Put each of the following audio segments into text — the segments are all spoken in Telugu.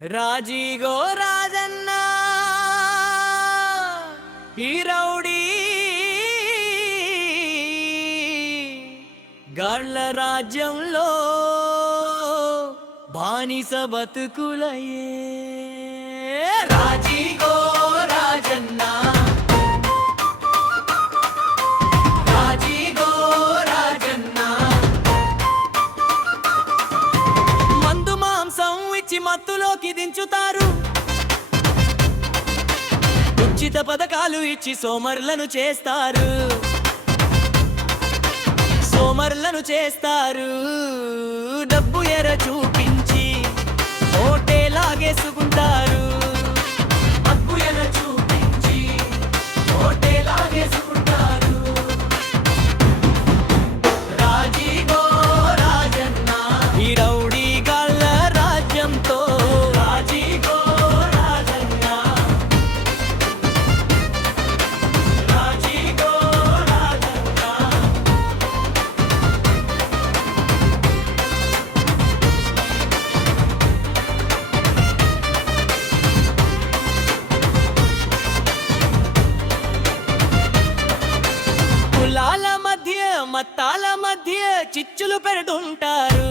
ராஜிகோ ராஜன்னா ஹீரௌடி గళ్ళ రాజ్యంలో బానిస బతుకులయే రాజీ పెంచుతారు ఉచిత పథకాలు ఇచ్చి సోమరులను చేస్తారు. సోమరులను చేస్తారు. డబ్బు ఎర చూపించి ఓటేలాగేసుకుంటారు డబ్బు ఎర చూపించి ఓటేలాగే కులాల మధ్య మతాల మధ్య చిచ్చులు పెడుతుంటారు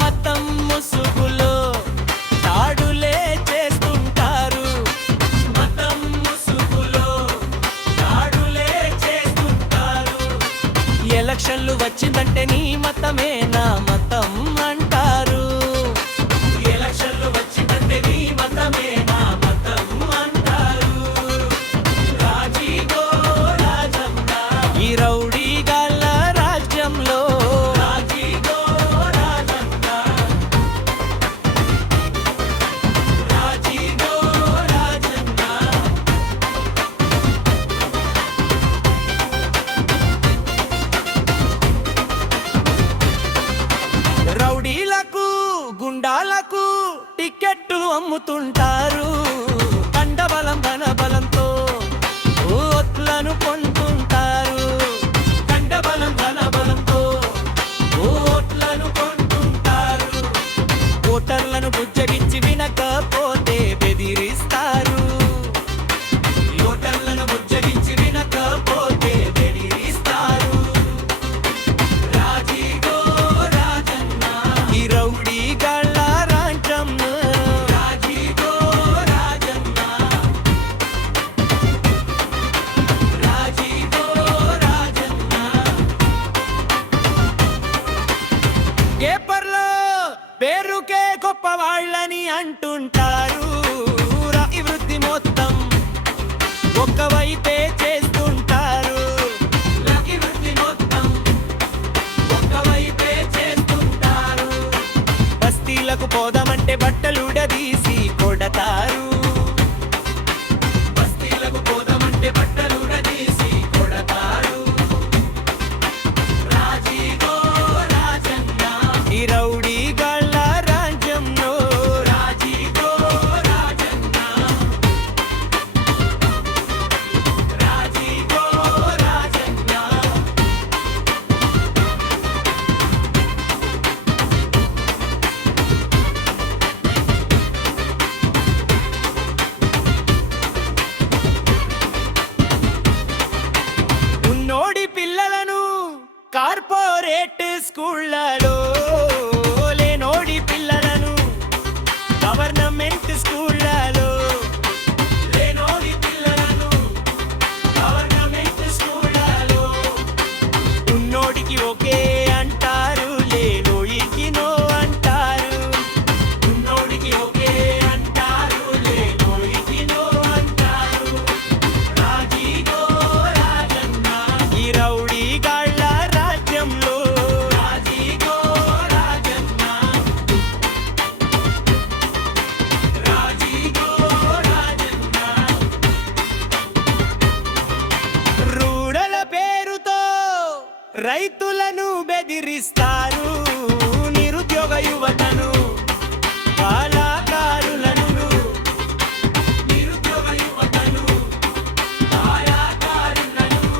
మతం ముసుగులో జెండాలకు టిక్కెట్లు అమ్ముతుంటారు. కండబలం ధన అంటుంటారు. ఈ వృద్ధి మొత్తం ఒక్కవైతే చేస్తుంటారు. మొత్తం చేస్తుంటారు. బస్తీలకు పోదామంటే బట్టలు ఉడదీసి కొడతారు. கார்போரேட்டு ஸ்கூல்லடோ రైతులను బెదిరిస్తారు. నిరుద్యోగ యువతను కళాకారులను నిరుద్యోగ యువతను కళాకారులను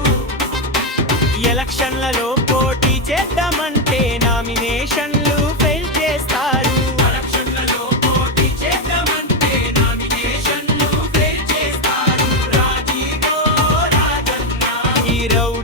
ఎలక్షన్లలో పోటీ చేద్దామంటే నామినేషన్లు ఫెయిల్ చేస్తారు. hero